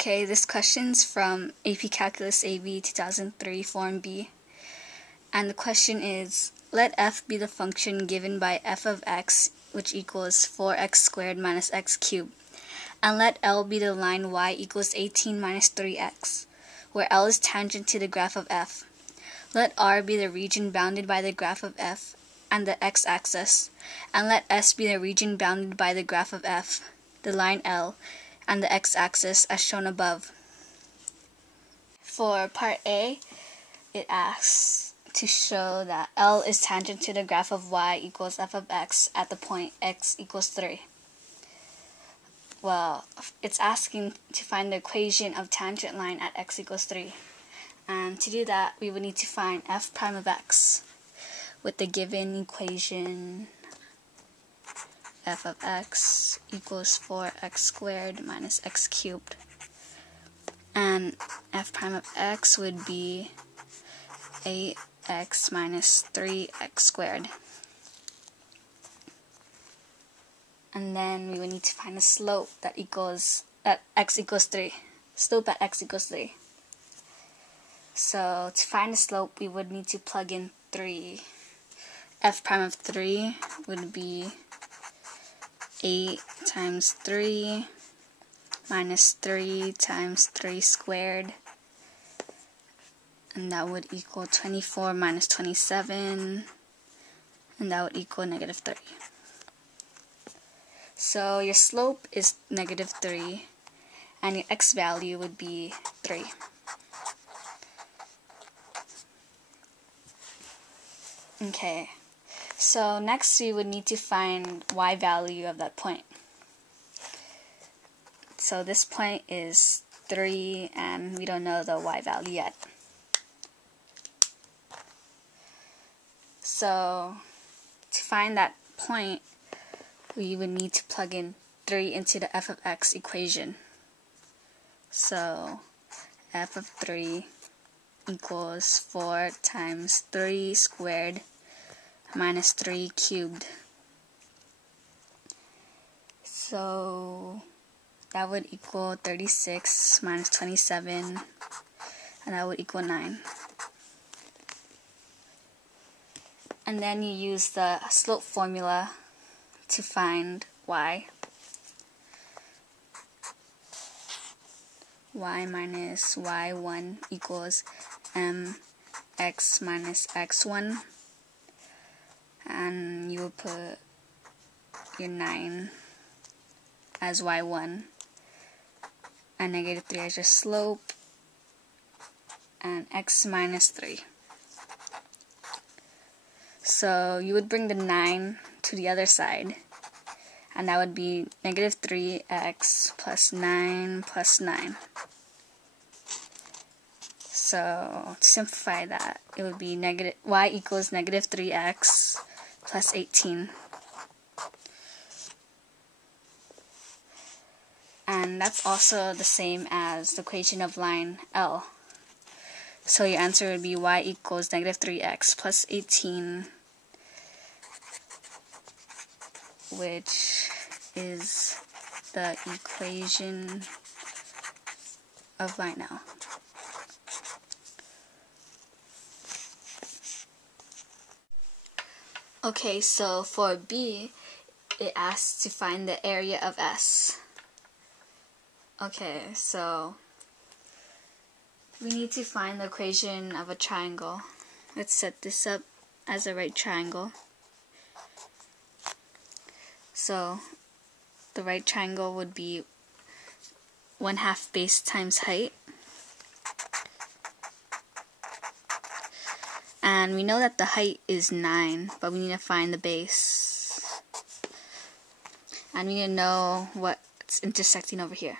Okay, this question's from AP Calculus AB 2003 Form B. And the question is, let f be the function given by f of x, which equals 4x squared minus x cubed. And let L be the line y equals 18 minus 3x, where L is tangent to the graph of f. Let R be the region bounded by the graph of f and the x-axis, and let S be the region bounded by the graph of f, the line L, and the x-axis as shown above. For part A, it asks to show that L is tangent to the graph of y equals f of x at the point x equals 3. Well, it's asking to find the equation of tangent line at x equals 3. And to do that, we would need to find f prime of x with the given equation f of x equals 4x squared minus x cubed. And f prime of x would be 8x minus 3x squared. And then we would need to find a slope that equals at x equals 3. Slope at x equals 3. So to find the slope, we would need to plug in 3. F prime of 3 would be 8 times 3 minus 3 times 3 squared. And that would equal 24 minus 27. And that would equal negative 3. So your slope is negative 3, and your x value would be 3. Okay, so next we would need to find y value of that point. So this point is 3, and we don't know the y value yet. So to find that point, we would need to plug in 3 into the f of x equation. So f of 3 equals 4 times 3 squared minus 3 cubed. So that would equal 36 minus 27, and that would equal 9. And then you use the slope formula to find y. Y minus y1 equals mx minus x1. And you will put your 9 as y1. And negative 3 as your slope. And x minus 3. So you would bring the 9 to the other side, and that would be negative 3x plus 9 plus 9. So to simplify that, it would be y equals negative 3x plus 18. And that's also the same as the equation of line L. So your answer would be y equals negative 3x plus 18, which is the equation of line L. Okay, so for B, it asks to find the area of S. Okay, so we need to find the equation of a triangle. Let's set this up as a right triangle. So the right triangle would be 1/2 base times height. And we know that the height is 9, but we need to find the base. And we need to know what's intersecting over here.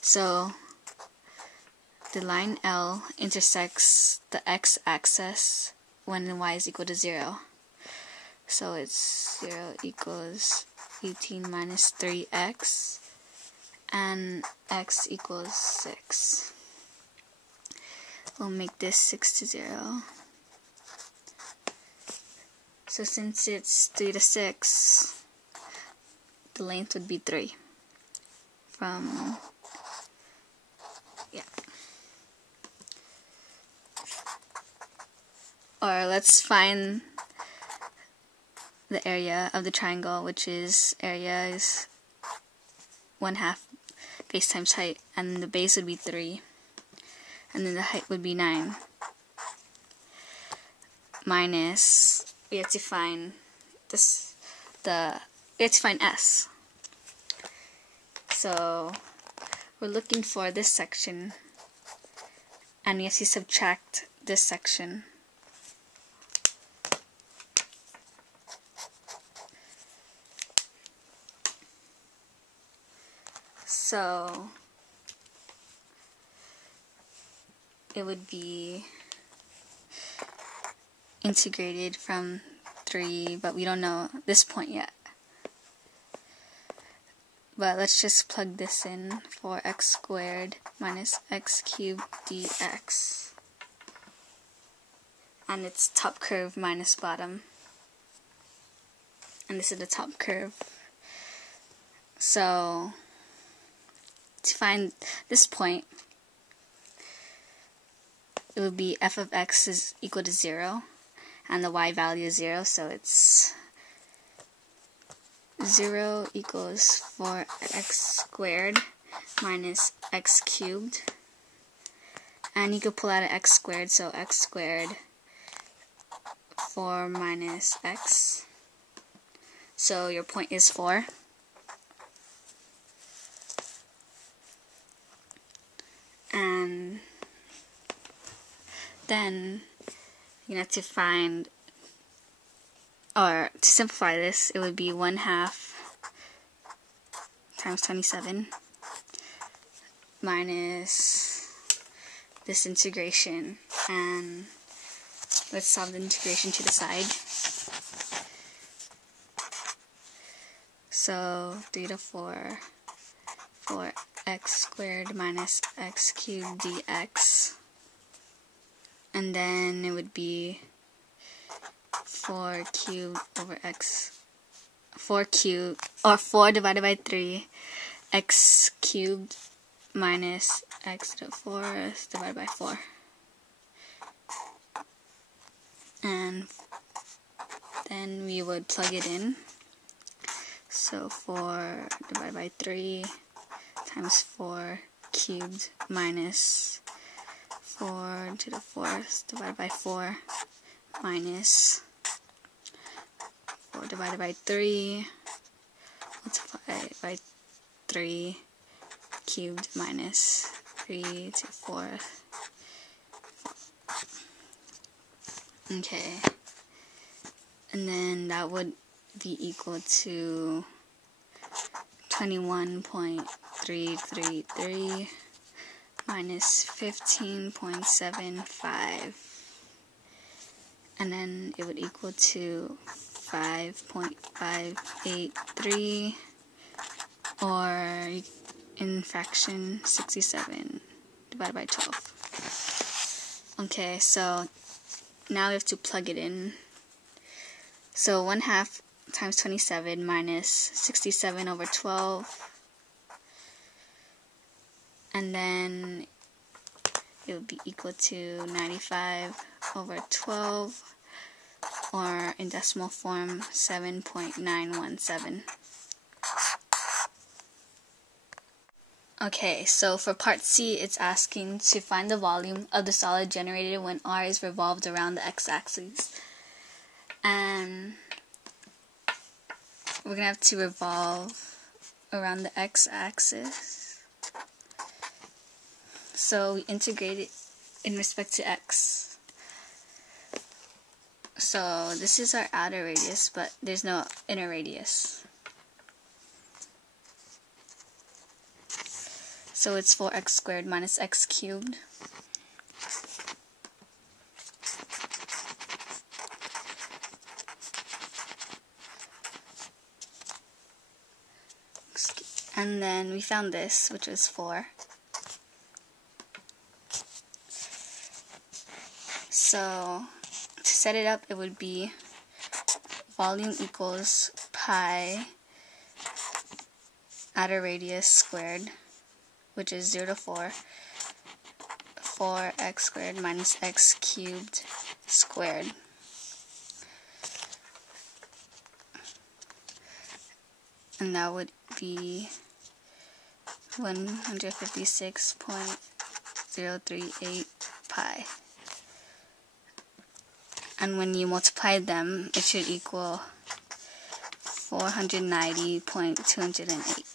So the line L intersects the x-axis when y is equal to 0. So it's 0 equals 18 minus 3x, and x equals 6. We'll make this 6 to 0. So since it's 3 to 6, the length would be 3. From or let's find the area of the triangle, which is area is 1/2 base times height, and the base would be 3, and then the height would be 9, minus, we have to find this, we have to find S. So we're looking for this section, and we have to subtract this section. So it would be integrated from 3, but we don't know this point yet. But let's just plug this in for x squared minus x cubed dx. And it's top curve minus bottom. And this is the top curve. So to find this point, it would be f of x is equal to 0, and the y value is 0, so it's 0 equals 4x squared minus x cubed, and you could pull out an x squared, so x squared 4 minus x, so your point is 4. And then you have to find, or to simplify this, it would be 1/2 times 27 minus this integration, and let's solve the integration to the side. So 3 to 4, 4x squared minus x cubed dx, and then it would be 4 cubed over x, 4 cubed, or 4 divided by 3, x cubed minus x to the 4th divided by 4. And then we would plug it in. So 4 divided by 3 times 4 cubed minus 4 to the 4th divided by 4 minus 4 divided by 3 multiplied by 3 cubed minus 3 to the 4th. Okay, and then that would be equal to 21.333 minus 15.75, and then it would equal to 5.583, or in fraction 67 divided by 12. Okay, so now we have to plug it in. So 1/2 times 27 minus 67 over 12, and then it would be equal to 95 over 12, or in decimal form 7.917. Okay, so for part C, it's asking to find the volume of the solid generated when R is revolved around the x-axis. And we're going to have to revolve around the x-axis. So we integrate it in respect to x. So this is our outer radius, but there's no inner radius. So it's 4x squared minus x cubed. And then we found this, which was 4. So to set it up, it would be volume equals pi outer radius squared, which is 0 to 4, 4x squared minus x cubed squared. And that would be 156.038 pi. And when you multiply them, it should equal 490.208.